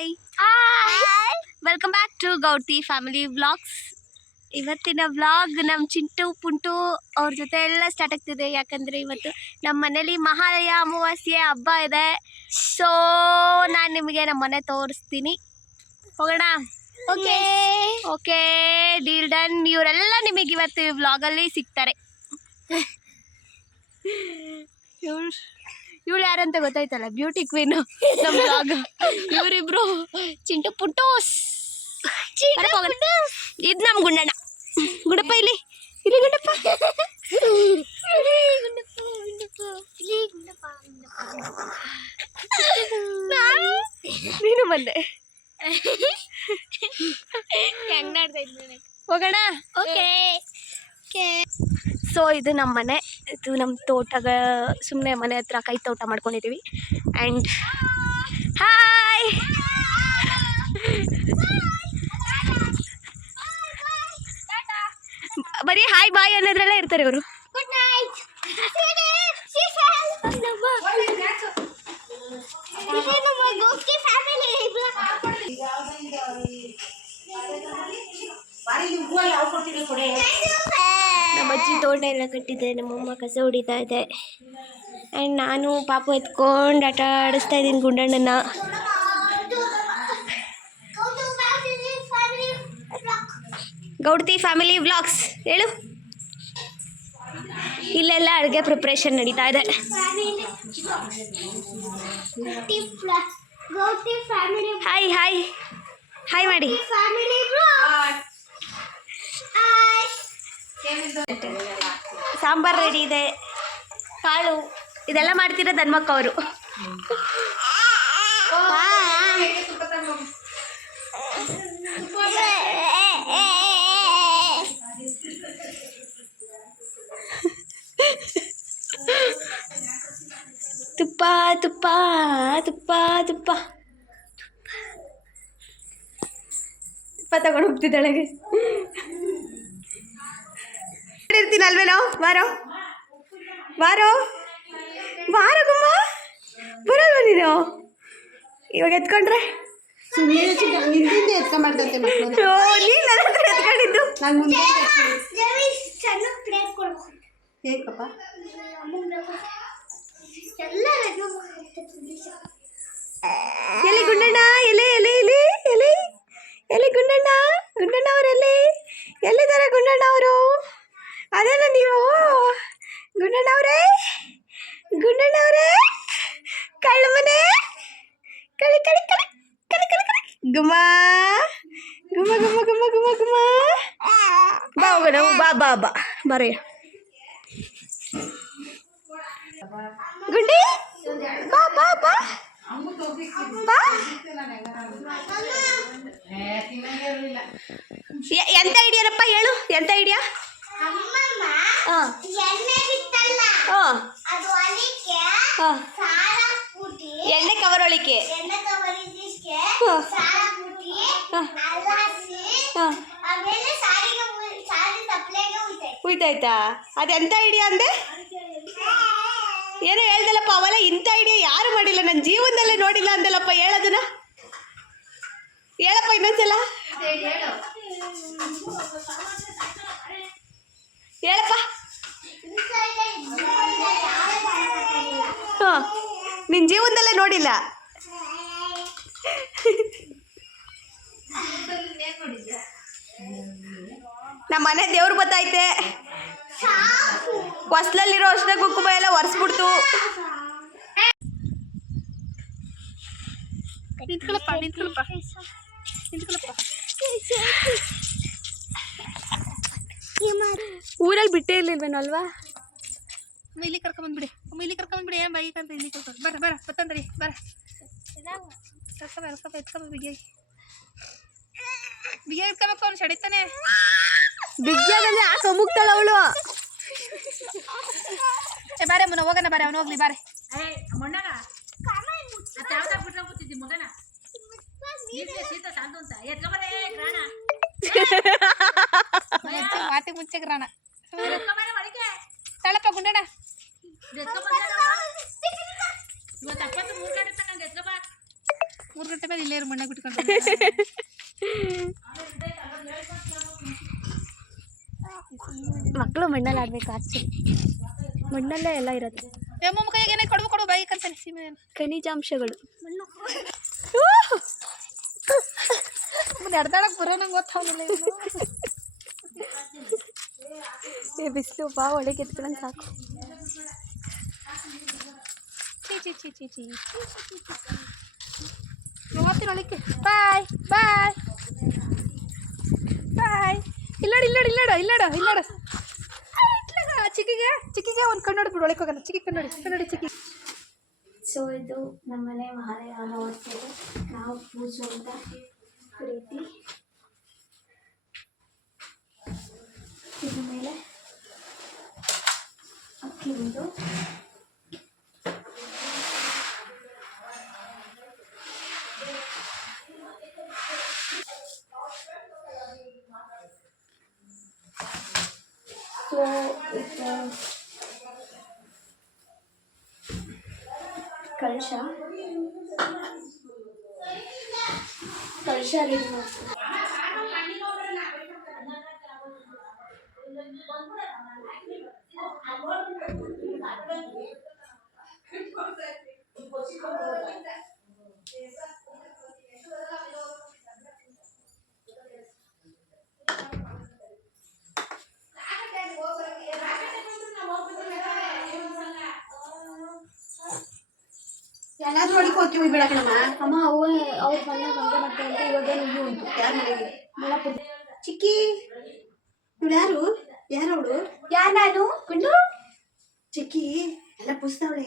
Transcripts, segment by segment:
Hi welcome back to Gauti family vlogs ಇವತ್ತಿನ vlog ನಮ್ಮ ಚಿಂಟು ಪುಂಟು ಅವ್ರ ಜೊತೆ ಎಲ್ಲ ಸ್ಟಾರ್ಟ್ ಆಗ್ತಿದೆ. ಯಾಕಂದರೆ ಇವತ್ತು ನಮ್ಮ ಮನೇಲಿ ಮಹಾಲಯ ಅಮಾವಾಸ್ಯೆ ಹಬ್ಬ ಇದೆ. ಸೊ ನಾನು ನಿಮಗೆ ನಮ್ಮ ಮನೆ ತೋರಿಸ್ತೀನಿ. ಹೋಗೋಣ? ಓಕೆ ಓಕೆ ಡೀಲ್ ಡನ್ ಇವರೆಲ್ಲ ನಿಮಗೆ ಇವತ್ತು ವ್ಲಾಗಲ್ಲಿ ಸಿಗ್ತಾರೆ ಇವಳು ಇವಳು ಯಾರಂತ ಗೊತ್ತಾಯ್ತಲ್ಲ? ಬ್ಯೂಟಿ ಕ್ವೀನ್ ನಮ್ಮ ಬ್ಲಾಗ್ ಇವರಿಬ್ರು ಚಿಂಟು ಪುಟ್ಟೋಸ್. ಬರಪ್ಪ ಹೋಗೋಣ. ಇದ್ ನಮ್ ಗುಂಡಣ್ಣ. ಗುಂಡಪ್ಪ ಇಲ್ಲಿ. ಇಲ್ಲಿ ಗುಂಡಪ್ಪ. ನೀನು ಬಂದೆ. ಹೋಗೋಣ. ಓಕೆ ಸೊ ಇದು ನಮ್ಮ ಮನೆ. ಇದು ನಮ್ಮ ತೋಟಗ ಸುಮ್ಮನೆ ಮನೆ ಹತ್ರ ಕೈ ತೋಟ ಮಾಡ್ಕೊಂಡಿದ್ದೀವಿ ಆ್ಯಂಡ್ ಹಾಯ್ ಬರೀ ಹಾಯ್ ಬಾಯ್ ಅನ್ನೋದ್ರಲ್ಲೇ ಇರ್ತಾರೆ ಇವರು. ಗುಡ್ ನೈಟ್ ತೋಟ ಎಲ್ಲ ಕಟ್ಟಿದೆ. ನಮ್ಮಮ್ಮ ಕಸ ಹೊಡಿತಾ ಇದೆ. ಆ್ಯಂಡ್ ನಾನು ಪಾಪ ಎತ್ಕೊಂಡು ಆಟ ಆಡಿಸ್ತಾ ಇದ್ದೀನಿ ಗುಂಡಣ್ಣನ. ಗೌಡ್ತಿ ಫ್ಯಾಮಿಲಿ ವ್ಲಾಗ್ಸ್ ಹೇಳು. ಇಲ್ಲೆಲ್ಲ ಅಡುಗೆ ಪ್ರಿಪ್ರೇಷನ್ ನಡೀತಾ ಇದೆ. ಹಾಯ್ ಹಾಯ್ ಹಾಯ್ ಮಾಡಿ ಫ್ಯಾಮಿಲಿ ಸಾಂಬಾರ್ ರೆಡಿ ಇದೆ. ಕಾಳು, ಇದೆಲ್ಲ ಮಾಡ್ತೀರಾ ಧನ್ಮಕ್ಕ ಅವರು ತುಪ್ಪ ತುಪ್ಪ ತುಪ್ಪ ತುಪ್ಪ. ತುಪ್ಪ ತಗೊಂಡು ಹೋಗ್ತಿದ್ದಾಳೆ. ಇರ್ತೀನಿ ಅಲ್ವೇನೋ? ವಾರೋ? ವಾರೋ? ಗುಮ್ಮ ಬರಲ್ವ ನೀನು? ಇವಾಗ ಎತ್ಕೊಂಡ್ರೆ? ಹಿಂದಿಂದ ಎತ್ಕೊಂಬಾರ್ದಂತೆ ಮಕ್ಕಳು ಓ ನೀನು ನನ್ನ ಹತ್ರ ಎತ್ಕೊಂಡಿದ್ದು? ನಾನು ಮುಂದೆ ಹೇಗಪ್ಪ? ಎಲ್ಲ ಎಲೆ ಗುಂಡಣ್ಣ ಎಲೆ ಎಲೆ ಎಲೆ ಗುಂಡಣ್ಣ ಗುಂಡಣ್ಣ ಅವ್ರು ಎಲೆ ಎಲ್ಲಿದ್ದಾರೆ ಗುಂಡಣ್ಣ ಅವರು ಅದೇನ ನೀವು ಗುಂಡಣ್ಣ ಅವರೇ ಗುಂಡಣ್ಣ ಅವರೇ ಕಳ್ಳ ಮನೆ ಕಳಿ ಕಳಿ ಕಳಿ ಕಳಿ ಕಳಿ ಕಳಿ ಗುಮ್ಮ ಗುಮ್ಮ ಗುಮ್ಮ ಗುಮ್ಮ ಗುಮ್ಮ ಗುಮ್ಮ ಬಾ ಹೋಗೋಣ ಬಾ ಬಾ. ಬಾ ಬರೆಯ ಗುಂಡಿ? ಬಾ ಬಾ ಬಾ. ಎಂತ ಐಡಿಯಾನಪ್ಪ ಹೇಳು? ಎಂತ ಐಡಿಯಾ ಅಮ್ಮಮ್ಮ ಹಾಂ ಎಣ್ಣೆ ಬಿತ್ತಲ್ಲ ಹಾಂ ಅದು ಅಲಿಕ್ಕೆ ಹಾಂ ಸಾರ ಹಾಕ್ಬಿಟ್ಟು ಎಣ್ಣೆ ಕವರೊಳಿಕೆ ಎಣ್ಣೆ ಕವರಿದ್ದಕ್ಕೆ ಹಾ. ಸಾರ ಹಾಕ್ಬಿಟ್ಟು ಹಾ. ಅಲ್ಲಾಸಿ ಹಾಂ ಆಮೇಲೆ ಸಾರಿಗೆ ಸಾರಿ ತಪ್ಪಲೆಗೆ ಉಯ್ತೈತೆ ಉಯ್ತಾಯ್ತಾ ಐಡಿಯಾ ಅಂದೆ? ಏನೋ ಹೇಳ್ದಲ್ಲಪ್ಪ ಅವಲ್ಲ ಇಂಥ ಐಡಿಯಾ ಯಾರು ಮಾಡಿಲ್ಲ? ನನ್ನ ಜೀವನದಲ್ಲೇ ನೋಡಿಲ್ಲ ಅಂದಲ್ಲಪ್ಪ ಹೇಳೋದನ್ನ ಹೇಳಪ್ಪ ಇನ್ನೊಂದ್ಸಲ. ಹೇಳಪ್ಪ. ಹಾಂ ನಿನ್ನ ಜೀವನದಲ್ಲೇ ನೋಡಿಲ್ಲ. ನಮ್ಮ ಮನೆ ದೇವ್ರು ಬತ್ತೈತೆ ಹೊಸ್ಲಲ್ಲಿರೋ ಅಷ್ಟೇ ಕುಂಕುಮ ಎಲ್ಲ ಒರೆಸ್ಬಿಡ್ತು. ನಿಂತ್ಕೊಳಪ್ಪ ನಿಂತ್ಕೊಳ್ಳಪ್ಪ. ನಿಂತ್ಕೊಳ್ಳಪ್ಪ. ಊರಲ್ಲಿ ಬಿಟ್ಟೇ ಇರ್ಲಿಲ್ವೇನೋ ಅಲ್ವಾ? ಅಮ್ಮ ಇಲ್ಲಿ ಕರ್ಕೊಂಬಂದ್ಬಿಡಿ ಅಮ್ಮ ಇಲ್ಲಿ ಕರ್ಕೊಂಬಂದ್ಬಿಡಿ ಏನು ಬೈಕ್ ಅಂತ ಇಲ್ಲಿ ಕರ್ಕೊಂಡು ಬರ ಬರ ಬತ್ತಂದ್ರಿ ಬರ. ಕರ್ಕೊಂಬ ಕರ್ಕೊಂಬ ಎತ್ಕೊಂಬ ಬಿಗಿಯಾಗಿ ಬಿಗಿಯಾಗಿ ಎತ್ಕೊಬೇಕು ಅವ್ನು ಸಡಿತಾನೆ ಬಿಗ್ಯಾಗಂದ್ರೆ ಆ ಸೊಮುಗ್ತಾಳ ಅವಳು. ಏ ಬಾರೆ ಮುನ್ನ ಹೋಗೋಣ ಬಾರೆ ಅವನು ಹೋಗ್ಲಿ ಬಾರೆ. ಮಾತಿ ಮುಂಚೆ ಗ್ರಾಣ. ತಳಪ್ಪ ಗುಂಡಣ ಮೂರು ಗಂಟೆ ಮೇಲೆ ಇಲ್ಲೇ ಮಣ್ಣ ಮಣ್ಣಾಗ ಬಿಟ್ಕೊಂಡು. ಮಕ್ಕಳು ಮಣ್ಣಲ್ಲಿ ಆಡ್ಬೇಕು ಆಚೆ ಮಣ್ಣಲ್ಲೇ ಎಲ್ಲ ಇರುತ್ತೆ. ಯಮ್ಮ ಕೈಗೆ ಏನೇ ಕೊಡ್ಬೇಕು ಕೊಡು ಬಾಯಿ ಕಂತಾನೆ ಸೀಮೆ ಖನಿಜಾಂಶಗಳು. ನಡೆದಾಡಕ್ ಬರೋ ನಂಗೆ ಗೊತ್ತಾಗಲ್ಲ ಬಿಸಿಲು ಬಾ ಒಳಗೆ ಎತ್ಕೊಳ್ಳೋಣ ಸಾಕು. ಚೀ ಚಿ ಚಿ ಚಿ ಚಿ ಬಾಯ್ ಬಾಯ್. ಬಾಯ್ ಇಲ್ಲಾಡ ಇಲ್ಲಾಡ ಇಲ್ಲಾಡ ಇಲ್ಲಾಡ ಇಲ್ಲಾಡ. ಇಟ್ಲಾಗ ಚಿಕ್ಕಿಗೆ ಚಿಕ್ಕಿಗೆ ಒಂದು ಕಣ್ಣೋಡಿ ಬಿಡು ಒಳಗೆ ಹೋಗಲ್ಲ ಚಿಕ್ಕಿ ಕಣ್ಣೋಡಿ ನೋಡಿ ಚಿಕ್ಕಿ ಸೊ ಇದು ನಮ್ಮನೆ ಮಹಾದೇವ ನೋಡ್ತೇವೆ ನಾವು ಪೂಜುವಂತ ರೀತಿ ಇದ್ರ ಮೇಲೆ ಅಕ್ಕಿ ಕಳಶ ಕಳಶ ರೆಡಿ ಮಾಡ್ತೀವಿ ಅಮ್ಮ ಅವೇ ಅವ್ರ ಮನೆ ಬಂದೆ ಮತ್ತೆ ಅಂತ ಇವಾಗ ನೀವು ಉಂಟು. ಯಾರ ಮನೆಗೆ? ಮಲಪುರ ಚಿಕ್ಕಿ ಇವಳು ಯಾರು? ಯಾರು ಅವಳು ಯಾರು ನಾನು? ಗುಂಡು ಚಿಕ್ಕಿ ಎಲ್ಲ ಪುಸ್ತವಳೆ.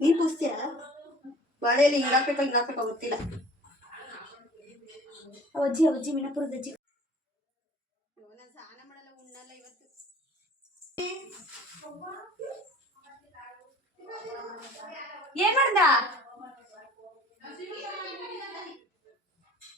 ನೀನ್ ಪುಸ್ತೀಯ? ಬಾಳೆಯಲ್ಲಿ ಹಿಂಗ್ ಹಾಕ್ಬೇಕೋ ಹಿಂಗ್ ಹಾಕ್ಬೇಕೋ ಗೊತ್ತಿಲ್ಲ. ಅಜ್ಜಿ ಅಜ್ಜಿ ಮಿಣಪುರದ ಅಜ್ಜಿ. ಸ್ನಾನ ಮಾಡಲ್ಲ ಉಣ್ಣಲ್ಲ ಇವತ್ತು. ಏನ್ ಮಾಡ್ದ?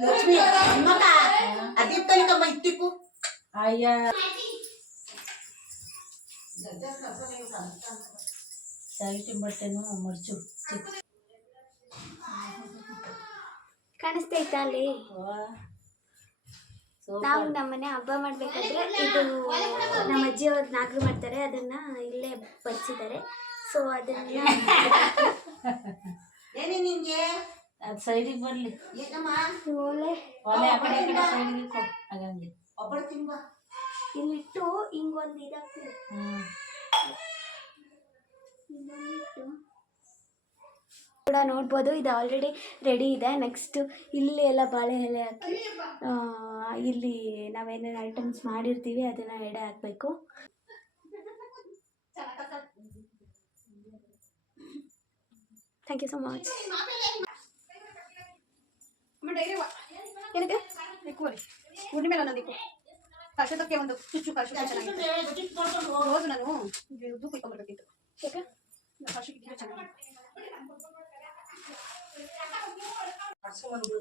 ಲಕ್ಷ್ಮಿ ಅಮ್ಮಕ್ಕ ಅದೇ ತನಕಮ್ಮ ಇಟ್ಟಿಕ್ಕು ಸೈಟಿ ಬಟ್ಟೆನು ಮರ್ಚು. ಕಾಣಿಸ್ತೈತಾ ಅಲ್ಲಿ? ನಾವು ನಮ್ಮನೆ ಹಬ್ಬ ಮಾಡ್ಬೇಕಾದ್ರೆ ಇದು ನಮ್ಮ ಅಜ್ಜಿ ಅವ್ರು ನಾಗರು ಮಾಡ್ತಾರೆ ಅದನ್ನ ಇಲ್ಲೇ ಬರ್ಸಿದ್ದಾರೆ ಸೊ ಅದನ್ನ ಏನೇ ನಿನ್ಗೆ ಅದು ಸೈಡಿಗೆ ಬರಲಿ. ಒಲೆ ಒಲೆ ಆ ಕಡೆ ಈ ಕಡೆ ಸೈಡಿಗೆ ಇಕ್ಕೋ ಹಾಗಂಗೆ ಒಬ್ಬಳು ತಿಂಬ ಇಲ್ಲಿಟ್ಟು ಹಿಂಗೊಂದು ಇದಾಗ್ತದೆ. ಹ್ಞೂ ಇದನ್ನಿಟ್ಟು ಕೂಡ ನೋಡ್ಬೋದು ಇದು ಆಲ್ರೆಡಿ ರೆಡಿ ಇದೆ. ನೆಕ್ಸ್ಟ್ ಇಲ್ಲಿ ಎಲ್ಲ ಬಾಳೆ ಎಲೆ ಹಾಕಿ ಆ, ಇಲ್ಲಿ ನಾವೇನೇನು ಐಟಮ್ಸ್ ಮಾಡಿರ್ತೀವಿ ಅದನ್ನು ಎಡೆ ಹಾಕಬೇಕು. ಥ್ಯಾಂಕ್ ಯು ಸೊ ಮಚ್ ಉಂಡಿ ಮೇಲೆ ಕಳ್ಸೋದಕ್ಕೆ ಒಂದು ಚುಚ್ಚು ಚೆನ್ನಾಗಿತ್ತು ಹೌದು ನಾನು. ಉದ್ದು ಕುಯ್ಕೊಂಡ್ಬರ್ಬೇಕಿತ್ತು ಯಾಕೆ? ಕಳ್ಸೋಕ್ಕಿದ್ರೆ ಚೆನ್ನಾಗಿತ್ತು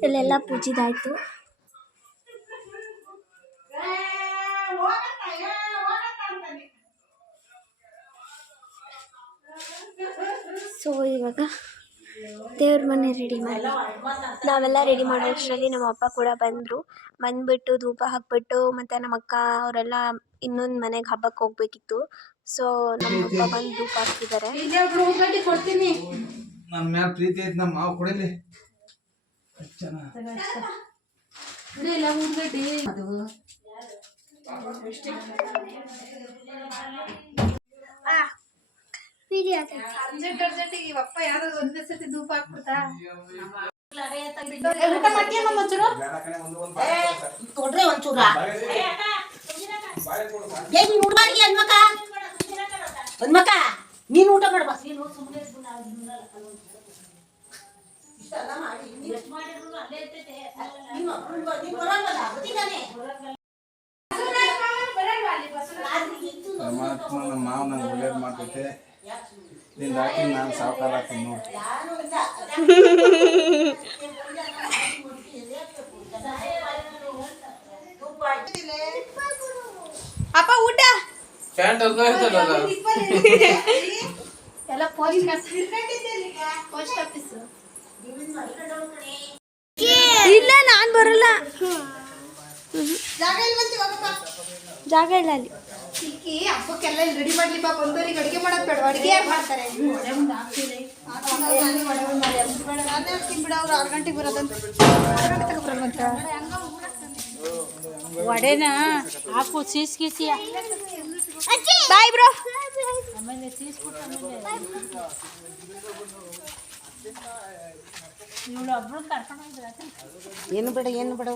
ಇಲ್ಲೆಲ್ಲ ಪೂಜಿದಾಯ್ತು. ಸೊ ಇವಾಗ ದೇವ್ರ ಮನೆ ರೆಡಿ ಮಾಡಿ. ನಾವೆಲ್ಲ ರೆಡಿ ಮಾಡೋಷ್ಟರಲ್ಲಿ ನಮ್ಮ ಅಪ್ಪ ಕೂಡ ಬಂದರು. ಬಂದುಬಿಟ್ಟು ಧೂಪ ಹಾಕ್ಬಿಟ್ಟು ಮತ್ತು ನಮ್ಮ ಅಕ್ಕ ಅವರೆಲ್ಲ ಇನ್ನೊಂದು ಮನೆಗೆ ಹಬ್ಬಕ್ಕೆ ಹೋಗ್ಬೇಕಿತ್ತು. ಸೊ ನಮ್ಮ ಅಪ್ಪ ಬಂದು ಧೂಪ ಹಾಕ್ತಿದ್ದಾರೆ. ನಮ್ಮ ಒಬ್ರು ಹೋಗ್ಬೇಡಿ ಕೊಡ್ತೀನಿ. ನನ್ನ ಮ್ಯಾಲ ಪ್ರೀತಿ ಐತಿ ನಮ್ಮ ಮಾವ ಕೊಡಿಲಿ. ಚೆನ್ನ ಊದ್ಗಡ್ಡಿ ಅದು ಅರ್ಜೆಂಟ್ ಅರ್ಜೆಂಟಿಗೆ ಅಪ್ಪ ಯಾರೋ ಒಂದೇ ಸತಿ ಧೂಪ ಹಾಕ್ಬಿಡ್ತಾ? ಊಟ ಮಾಡ್ತೀಯಮ್ಮ ಒಂಚೂರು? ಕೊಡ್ರಿ ಒಂಚೂರ. ಏ ನೀನ್ ನೀನು ಊಟ ಮಾಡ್ಬಾ ನೀನು ಸುಮ್ಮನೆ ಇಷ್ಟೆಲ್ಲ ಮಾಡಿ ನೀನ್ ಮಾವ ನಂಗೆ ಒಳ್ಳೇದು ಮಾಡ್ತೈತೆ. ಹಾಕಿ ನಾನು ಸಾವುಕಾರ ಹಾಕ್ತೀನಿ ನೋಡು ಯಾರು ಇಲ್ಲ. ಅಪ್ಪ ಊಟ. ಎಲ್ಲ ಪೋಸ್ಟ್ ಪೋಸ್ಟ್ ಆಫೀಸ್ ಇಲ್ಲ ನಾನು ಬರಲ್ಲ. ಜಾಗ ಇಲ್ಲ ಅಲ್ಲಿ. ಸಿಕ್ಕಿ ಹಬ್ಬಕ್ಕೆಲ್ಲ ಇಲ್ಲಿ ರೆಡಿ ಮಾಡ್ಲಿ ಪಾಪ. ಬಂದವರಿಗೆ ಅಡುಗೆ ಮಾಡೋದು ಬೇಡ. ಅಡುಗೆ ಯಾರು ಮಾಡ್ತಾರೆ? ಅವ್ರು ಆರು ಗಂಟೆಗೆ ಬರೋದಂತ ವಡೆನ? ಹಾಕು ಚೀಸ್ ಗೀಸಿಯ ಬಾಯ್ ಬ್ರೋ. ಆಮೇಲೆ ಏನು ಬೇಡ ಏನು ಬೇಡ.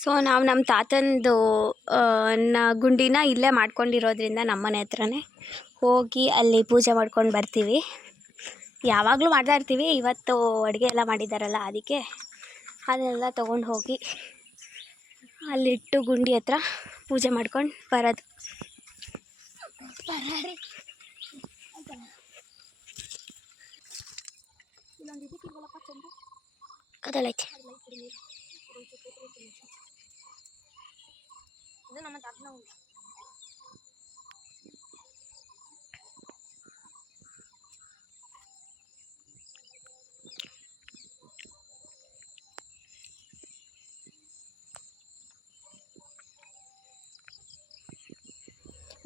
ಸೊ ನಾವು ನಮ್ಮ ತಾತಂದು ನ ಗುಂಡಿನ ಇಲ್ಲೇ ಮಾಡ್ಕೊಂಡಿರೋದ್ರಿಂದ ನಮ್ಮ ಮನೆ ಹತ್ರನೇ ಹೋಗಿ ಅಲ್ಲಿ ಪೂಜೆ ಮಾಡ್ಕೊಂಡು ಬರ್ತೀವಿ. ಯಾವಾಗಲೂ ಮಾಡ್ತಾ ಇರ್ತೀವಿ ಇವತ್ತು ಅಡುಗೆ ಎಲ್ಲ ಮಾಡಿದ್ದಾರಲ್ಲ ಅದಕ್ಕೆ ಅದನ್ನೆಲ್ಲ ತೊಗೊಂಡು ಹೋಗಿ ಅಲ್ಲಿಟ್ಟು ಗುಂಡಿ ಹತ್ರ ಪೂಜೆ ಮಾಡ್ಕೊಂಡು ಬರೋದು. இது நம்ம தட்டின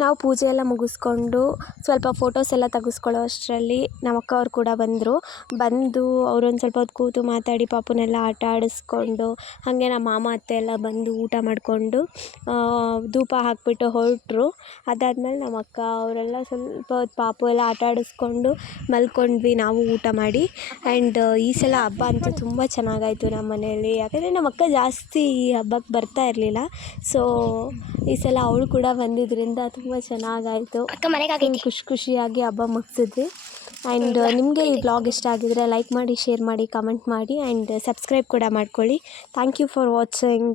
ನಾವು ಪೂಜೆ ಎಲ್ಲ ಮುಗಿಸ್ಕೊಂಡು ಸ್ವಲ್ಪ ಫೋಟೋಸ್ ಎಲ್ಲ ತೆಗೆಸ್ಕೊಳ್ಳೋ ಅಷ್ಟರಲ್ಲಿ ನಮ್ಮ ಅಕ್ಕ ಅವ್ರು ಕೂಡ ಬಂದರು. ಬಂದು ಅವರೊಂದು ಸ್ವಲ್ಪ ಹೊತ್ತು ಕೂತು ಮಾತಾಡಿ ಪಾಪುನೆಲ್ಲ ಆಟ ಆಡಿಸ್ಕೊಂಡು, ಹಾಗೆ ನಮ್ಮ ಮಾಮ, ಅತ್ತೆ ಎಲ್ಲ ಬಂದು ಊಟ ಮಾಡಿಕೊಂಡು ಧೂಪ ಹಾಕಿಬಿಟ್ಟು ಹೊರಟ್ರು. ಅದಾದ್ಮೇಲೆ ನಮ್ಮ ಅಕ್ಕ ಅವರೆಲ್ಲ ಸ್ವಲ್ಪ ಹೊತ್ತು ಪಾಪು ಎಲ್ಲ ಆಟ ಆಡಿಸ್ಕೊಂಡು ಮಲ್ಕೊಂಡ್ವಿ ನಾವು ಊಟ ಮಾಡಿ. ಆ್ಯಂಡ್ ಈ ಸಲ ಹಬ್ಬ ಅಂತೂ ತುಂಬ ಚೆನ್ನಾಗಾಯಿತು ನಮ್ಮ ಮನೆಯಲ್ಲಿ. ಯಾಕಂದರೆ ನಮ್ಮ ಅಕ್ಕ ಜಾಸ್ತಿ ಈ ಹಬ್ಬಕ್ಕೆ ಬರ್ತಾ ಇರಲಿಲ್ಲ. ಸೊ ಈ ಸಲ ಅವಳು ಕೂಡ ಬಂದಿದ್ದರಿಂದ ತುಂಬ ಚೆನ್ನಾಗಾಯಿತು. ಖುಷಿ ಖುಷಿಯಾಗಿ ಹಬ್ಬ ಮುಗಿಸಿದ್ವಿ. ಆ್ಯಂಡ್ ನಿಮಗೆ ಈ ಬ್ಲಾಗ್ ಇಷ್ಟ ಆಗಿದ್ರೆ ಲೈಕ್ ಮಾಡಿ ಶೇರ್ ಮಾಡಿ ಕಮೆಂಟ್ ಮಾಡಿ ಆ್ಯಂಡ್ ಸಬ್ಸ್ಕ್ರೈಬ್ ಕೂಡ ಮಾಡ್ಕೊಳ್ಳಿ. Thank you for watching